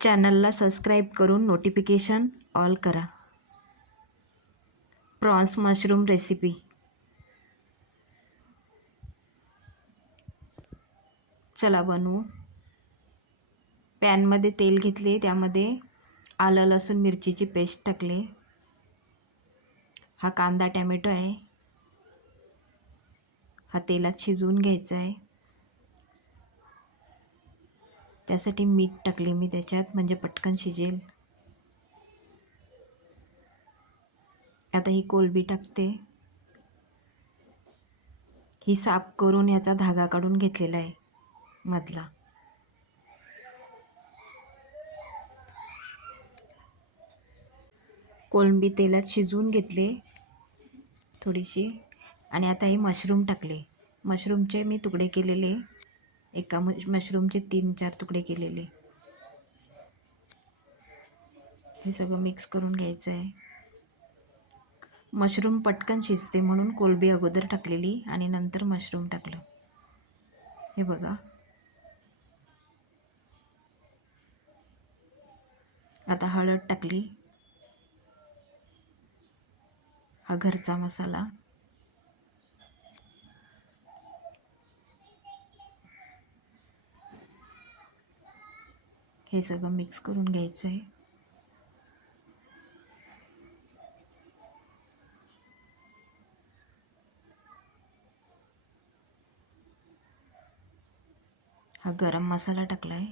चॅनलला सबस्क्राईब करून notification all करा. Prawns mushroom recipe. चला बनवू. पॅनमध्ये तेल घेतले, त्यामध्ये आलं लसूण मिरचीची पेस्ट टाकले. हा कांदा टॅमॅटो आहे, हा तेलात शिजवून घ्यायचा आहे. त्यासाठी मीठ टाकले मी त्याच्यात, म्हणजे पटकन शिजेल. आता ही कोलंबी टाकते. ही साफ करून याचा धागा काढून घेतलेला आहे मधला. कोलंबी तेलात शिजवून घेतले थोडीशी. आणि आता हे मशरूम टाकले. मशरूमचे मी तुकडे केलेले, एका मशरूमचे 3-4 तुकडे केलेले. हे सगळं मिक्स करून घ्यायचं आहे. मशरूम पटकन शिजते म्हणून कोलंबी अगोदर टाकलेली आणि नंतर मशरूम टाकलं. हे बघा. आता हळद टाकली. हा घरचा मसाला. हे सगळं मिक्स करून घ्यायचं आहे. हा गरम मसाला टाकला आहे.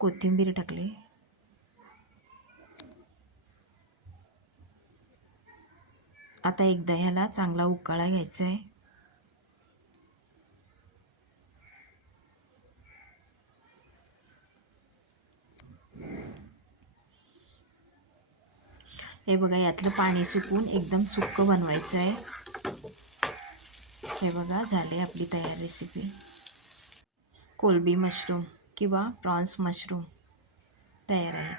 कोथिंबीर टाकली. आता एकदा ह्याला चांगला उकाळा घ्यायचा आहे. हे बघा, यातलं पाणी सुकून एकदम सुक्क बनवायचं आहे. हे बघा, झाले आपली तयार रेसिपी. कोलंबी मशरूम किंवा प्रॉन्स मशरूम तयार आहे.